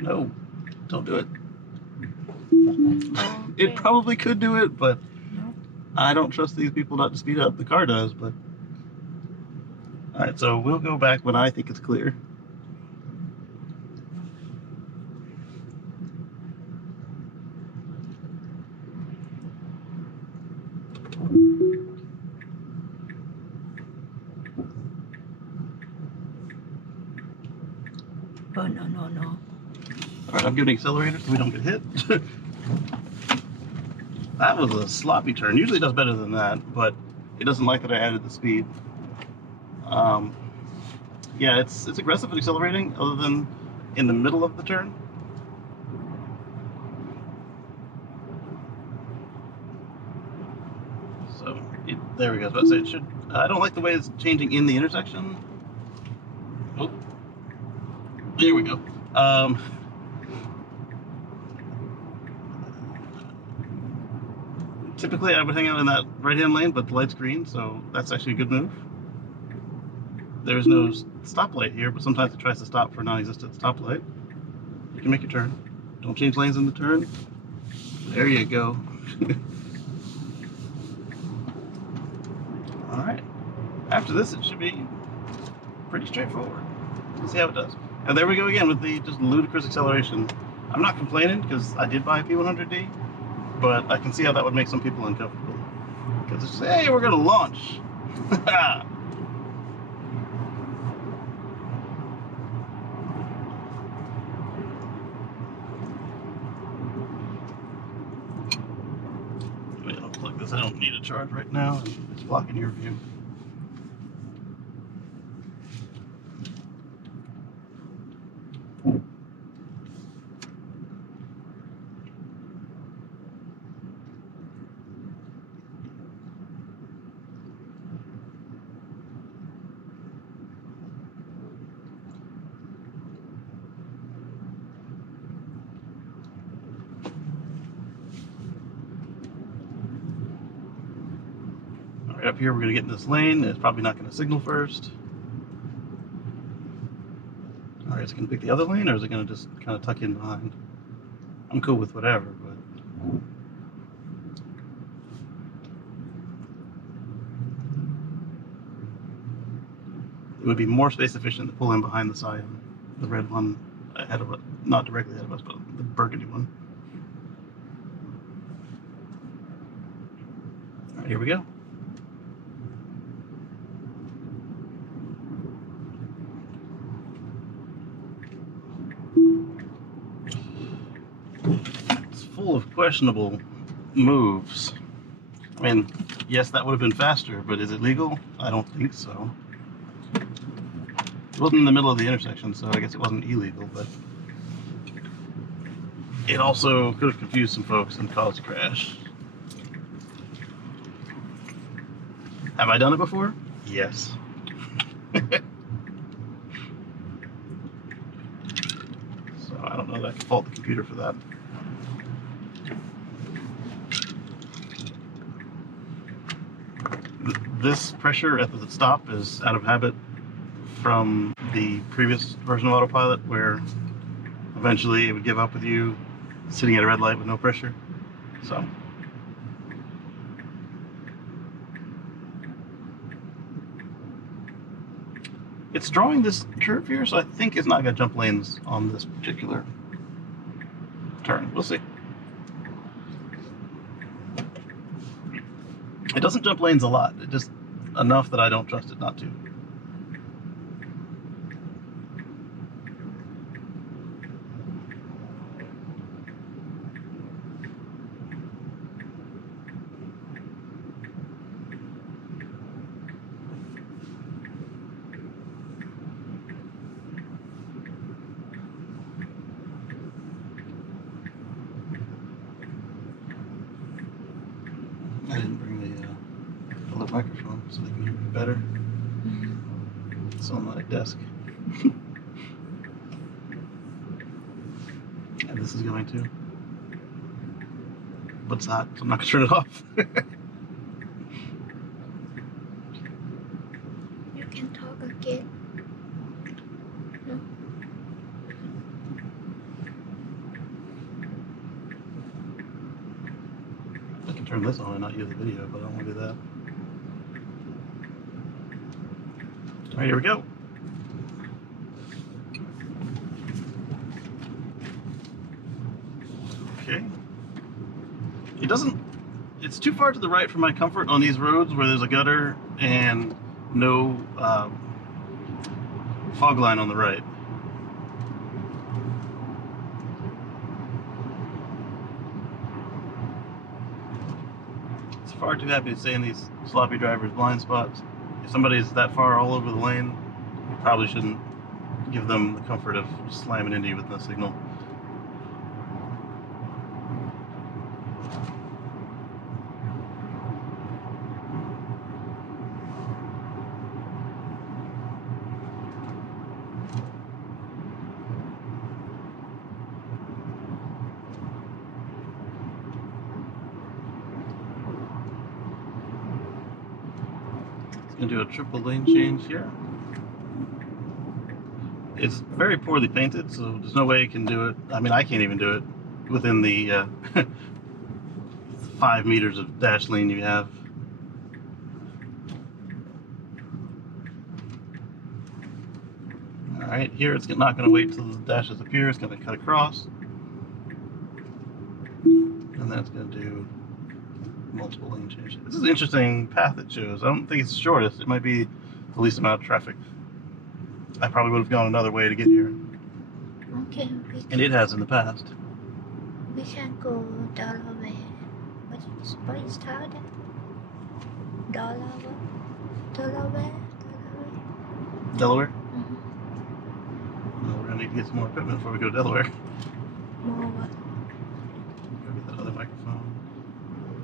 No, don't do it. Okay. It probably could do it, but No. I don't trust these people not to speed up. The car does, but... Alright, so we'll go back when I think it's clear. Oh, no, no, no. Alright, I'm giving accelerator so we don't get hit. That was a sloppy turn. Usually it does better than that, but it doesn't like that I added the speed. Yeah, it's aggressive at accelerating, other than in the middle of the turn. So there we go. I was about to say it should. I don't like the way it's changing in the intersection. Oh, there we go. Typically, I would hang out in that right-hand lane, but the light's green, so that's actually a good move. There's no stoplight here, but sometimes it tries to stop for a non-existent stoplight. You can make your turn. Don't change lanes in the turn. There you go. All right. After this, it should be pretty straightforward. Let's see how it does. And there we go again with the just ludicrous acceleration. I'm not complaining because I did buy a P100D, but I can see how that would make some people uncomfortable. Because it's just, hey, we're gonna launch. Wait, I'll plug this. I don't need a charge right now. It's blocking your view. Right up here, we're going to get in this lane. It's probably not going to signal first. All right, is it going to pick the other lane, or is it going to just kind of tuck in behind? I'm cool with whatever, but... It would be more space efficient to pull in behind the Scion, the red one ahead of us, not directly ahead of us, but the burgundy one. All right, here we go. It's full of questionable moves. I mean, yes, that would have been faster, but is it legal? I don't think so. It wasn't in the middle of the intersection, so I guess it wasn't illegal, but it also could have confused some folks and caused a crash. Have I done it before? Yes. So I don't know that I can fault the computer for that. This pressure at the stop is out of habit from the previous version of autopilot, where eventually it would give up with you sitting at a red light with no pressure. So it's drawing this curve here, so I think it's not going to jump lanes on this particular turn. We'll see. It doesn't jump lanes a lot, it just enough that I don't trust it not to. I didn't bring the lip microphone so they can hear me better. It's on my desk. And this is going to. But it's hot, so I'm not going to turn it off. You can talk again. No. can turn this on and not use the video, but I don't want to do that. All right, here we go. Okay. It doesn't, it's too far to the right for my comfort on these roads where there's a gutter and no fog line on the right. It's far too happy to stay in these sloppy drivers' blind spots. If somebody's that far all over the lane, you probably shouldn't give them the comfort of slamming into you with no signal. Gonna do a triple lane change here. It's very poorly painted, so there's no way you can do it. I mean, I can't even do it within the 5 meters of dash lane you have. All right, here it's not going to wait till the dashes appear. It's going to cut across, and then it's going to do multiple lane change. This is an interesting path it shows. I don't think it's the shortest. It might be the least amount of traffic. I probably would have gone another way to get here. Okay, And it has in the past. we can go Delaware. What is that? Delaware? Delaware? Mm-hmm. No, we're going to need to get some more equipment before we go to Delaware. More what? Go get that other microphone.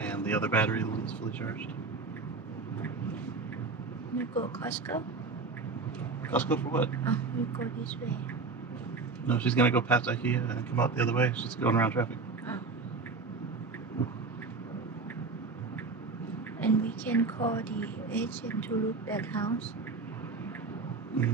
And the other battery is fully charged. You go Costco? Costco for what? Oh, you go this way. No, she's going to go past IKEA and come out the other way. She's going around traffic. Oh. And we can call the agent to look at house. No.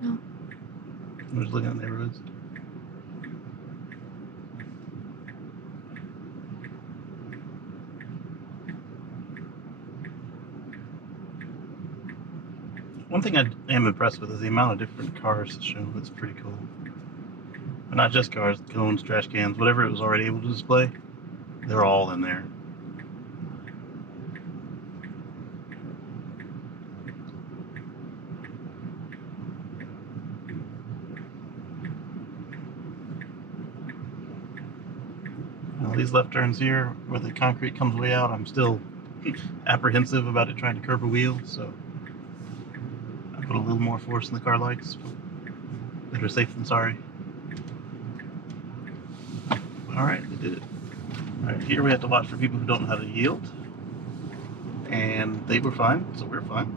I'm just looking at neighborhoods. One thing I am impressed with is the amount of different cars shown. It's pretty cool. And not just cars, cones, trash cans, whatever it was already able to display, they're all in there. Now, these left turns here, where the concrete comes way out, I'm still apprehensive about it trying to curb a wheel, so I put a little more force in the car lights. Better safe than sorry. Alright, we did it. Alright, here we have to watch for people who don't know how to yield. And they were fine, so we're fine.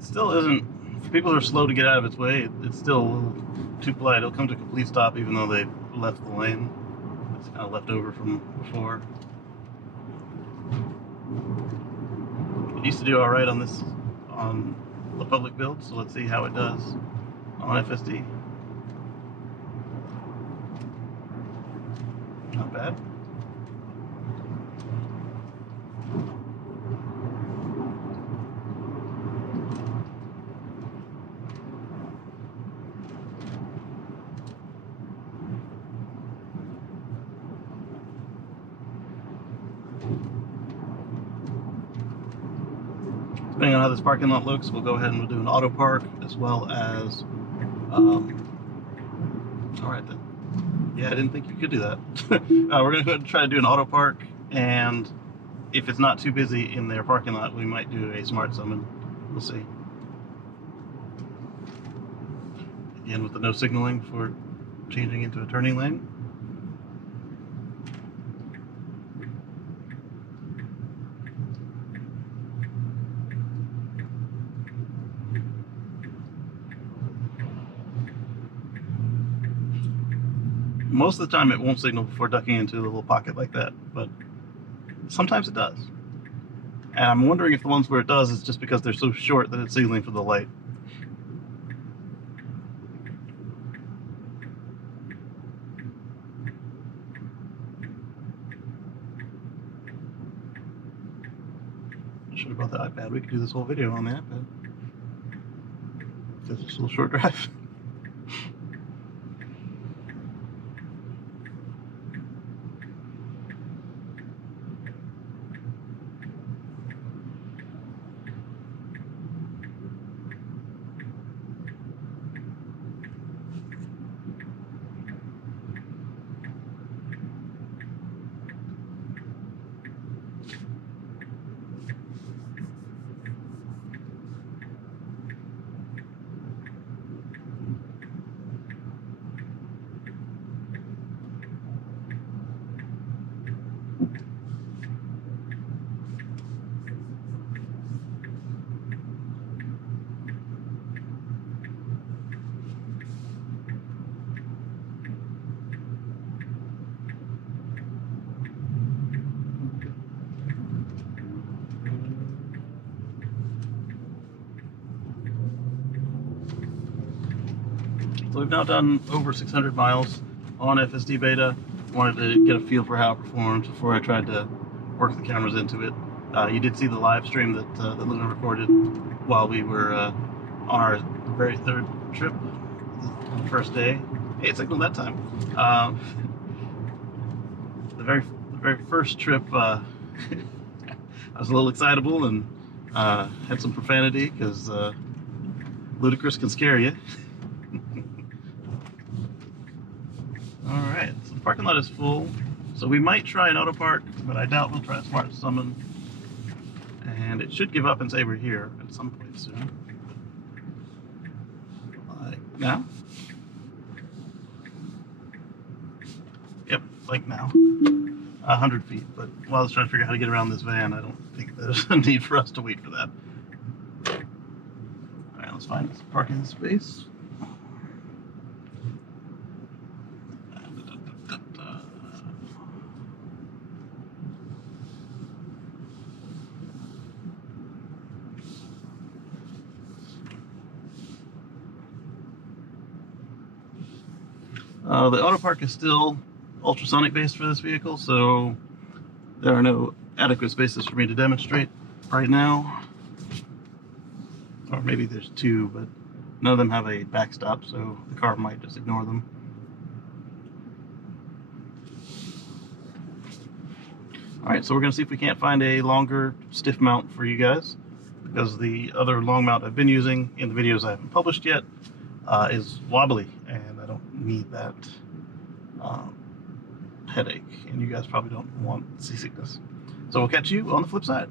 Still isn't, for people who are slow to get out of its way, it's still a little too polite. It'll come to a complete stop even though they've left the lane. It's kind of left over from before. It used to do alright on this, on the public build, so let's see how it does on FSD. Not bad. Depending on how this parking lot looks, we'll go ahead and we'll do an auto park as well as, alright then. Yeah, I didn't think you could do that. We're going to go ahead and try to do an auto park and if it's not too busy in their parking lot, we might do a smart summon. We'll see. Again, with the no signaling for changing into a turning lane. Most of the time it won't signal before ducking into a little pocket like that, but sometimes it does. And I'm wondering if the ones where it does is just because they're so short that it's signaling for the light. I should have brought the iPad. We could do this whole video on the iPad. Because it's a little short drive. So we've now done over 600 miles on FSD Beta. Wanted to get a feel for how it performs before I tried to work the cameras into it. You did see the live stream that Luna recorded while we were on our very third trip on the first day. Hey, it signaled that time. The very first trip, I was a little excitable and had some profanity because ludicrous can scare you. Alright, so the parking lot is full, so we might try an auto park, but I doubt we'll try a smart summon. And it should give up and say we're here at some point soon. Like now? Yep, like now. 100 feet, but while I was trying to figure out how to get around this van, I don't think there's a need for us to wait for that. Alright, let's find this parking space. The auto park is still ultrasonic based for this vehicle, so there are no adequate spaces for me to demonstrate right now. Or maybe there's two, but none of them have a backstop, so the car might just ignore them. Alright, so we're going to see if we can't find a longer stiff mount for you guys, because the other long mount I've been using in the videos I haven't published yet is wobbly, and I don't need that headache, and you guys probably don't want seasickness. So we'll catch you on the flip side.